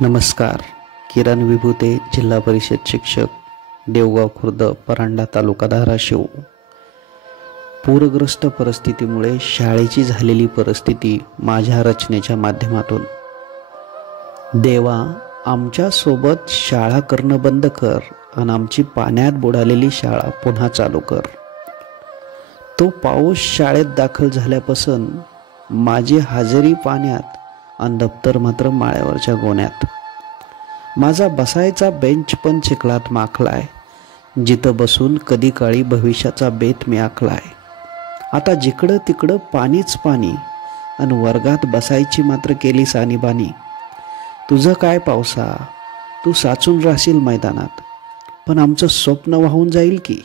नमस्कार. किरण विभूते, जिल्हा परिषद शिक्षक, देवगाव खुर्द, परांडा तालुका, धाराशिव. पूरग्रस्त परिस्थितीमुळे शाळेची झालेली परिस्थिती माझ्या रचनेच्या माध्यमातून. देवा, आमच्या सोबत शाळा करणं बंद कर आणि आमची पाण्यात बुडालेली शाळा पुन्हा चालू कर. तो पाऊस शाळेत दाखल झाल्यापासून माझी हजेरी पाण्यात आणि दप्तर मात्र माळ्यावरच्या गोण्यात. माझा बसायचा बेंच पण चिखलात माखलाय, जिथं बसून कधी काळी भविष्याचा बेत मी आखलाय. आता जिकडं तिकडं पाणीच पाणी आणि वर्गात बसायची मात्र केली सानीबानी. तुझं काय पावसा, तू साचून राहशील मैदानात, पण आमचं स्वप्न वाहून जाईल की.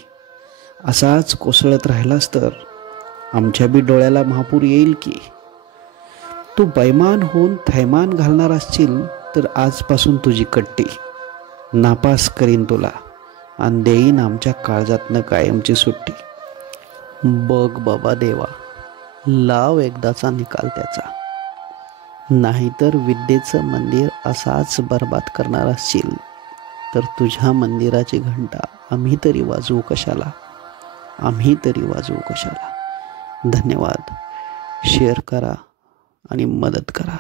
असाच कोसळत राहिलास तर आमच्या बी डोळ्याला महापूर येईल की. तू बैमान होऊन थैमान घालणार असशील तर आजपासून तुझी कट्टी. नापास करीन तुला आणि देईन आमच्या काळजातनं कायमची सुट्टी. बघ बाबा देवा, लाव एकदाचा निकाल त्याचा. नाहीतर विद्येचं मंदिर असाच बर्बाद करणार असशील तर तुझ्या मंदिराची घंटा आम्ही तरी वाजवू कशाला. धन्यवाद. शेअर करा आणि मदत करा.